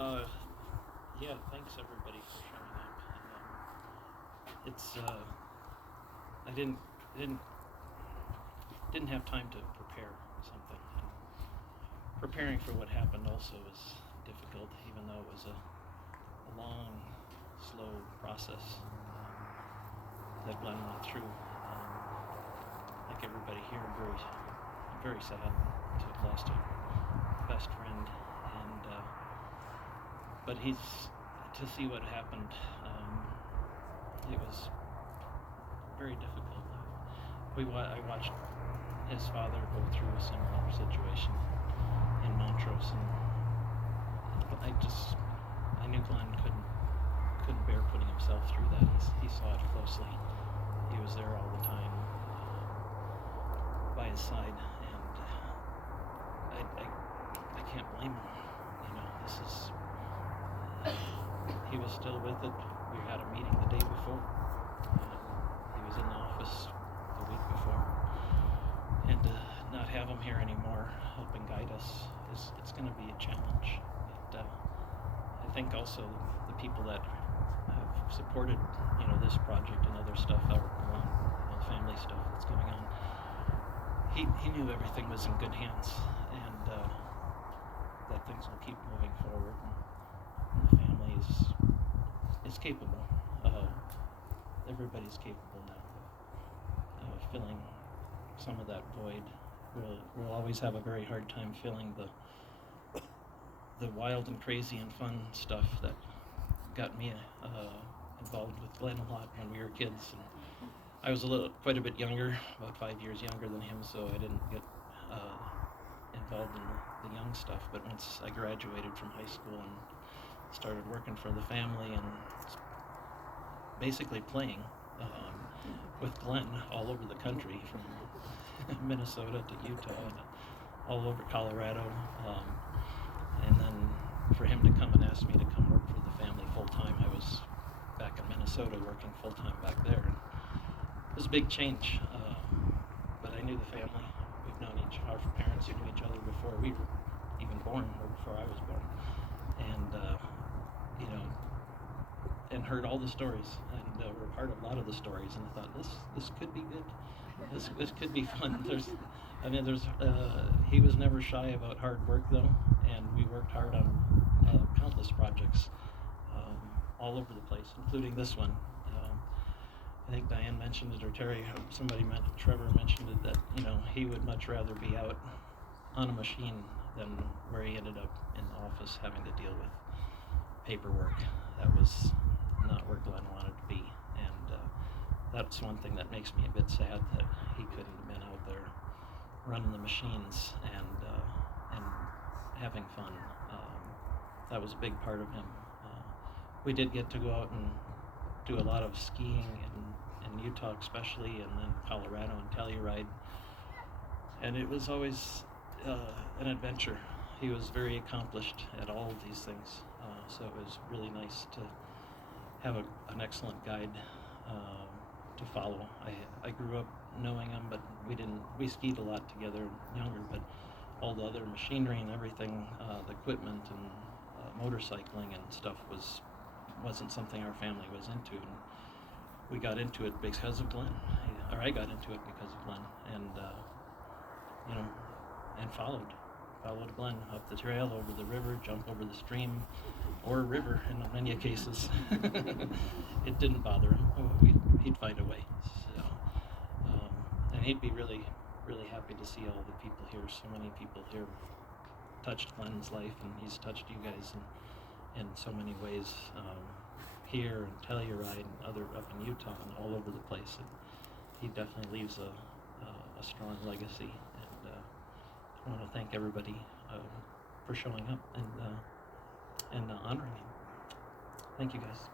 Uh, yeah, thanks everybody for showing up. It's I didn't didn't have time to prepare something. And preparing for what happened also was difficult, even though it was a long, slow process that Glenn went through. Like everybody here, I'm very sad to have lost a best friend, and but to see what happened. It was very difficult. I watched his father go through a similar situation in Montrose, and I knew Glenn couldn't bear putting himself through that. He saw it closely. He was there all the time by his side, and I can't blame him. He was still with it. We had a meeting the day before. He was in the office the week before, and to not have him here anymore, helping guide us, it's going to be a challenge. But I think also the people that have supported, this project and other stuff around, family stuff that's going on. He knew everything was in good hands, and that things will keep moving forward. And the family is capable. Everybody's capable now of filling some of that void. We'll always have a very hard time filling the wild and crazy and fun stuff that got me involved with Glenn a lot when we were kids. And I was quite a bit younger, about 5 years younger than him, so I didn't get involved in the young stuff. But once I graduated from high school and started working for the family and basically playing with Glenn all over the country, from Minnesota to Utah and all over Colorado, and then for him to come and ask me to come work for the family full-time. I was back in Minnesota working full-time back there. It was a big change, but I knew the family. We've known our parents who knew each other before we were even born, or before I was born, and and heard all the stories, and were part of a lot of the stories. And I thought, this could be good. This could be fun. He was never shy about hard work though, and we worked hard on countless projects all over the place, including this one. I think Diane mentioned it, or Trevor mentioned it, that he would much rather be out on a machine than where he ended up in the office having to deal with paperwork. That was not where Glenn wanted to be, and that's one thing that makes me a bit sad, that he couldn't have been out there running the machines and having fun. That was a big part of him. We did get to go out and do a lot of skiing in Utah especially, and then Colorado and Telluride, and it was always an adventure. He was very accomplished at all of these things, so it was really nice to have an excellent guide to follow. I grew up knowing him, but we skied a lot together younger, but all the other machinery and everything, the equipment and motorcycling and stuff wasn't something our family was into, and we got into it because of Glenn, or I got into it because of Glenn, and and followed Glenn up the trail, over the river, jump over the stream or river in many cases. It didn't bother him. He'd find a way. So, and he'd be really, really happy to see all the people here. So many people here touched Glenn's life, and he's touched you guys in so many ways, here in Telluride and up in Utah and all over the place. And he definitely leaves a strong legacy. And I want to thank everybody for showing up and honoring him. Thank you, guys.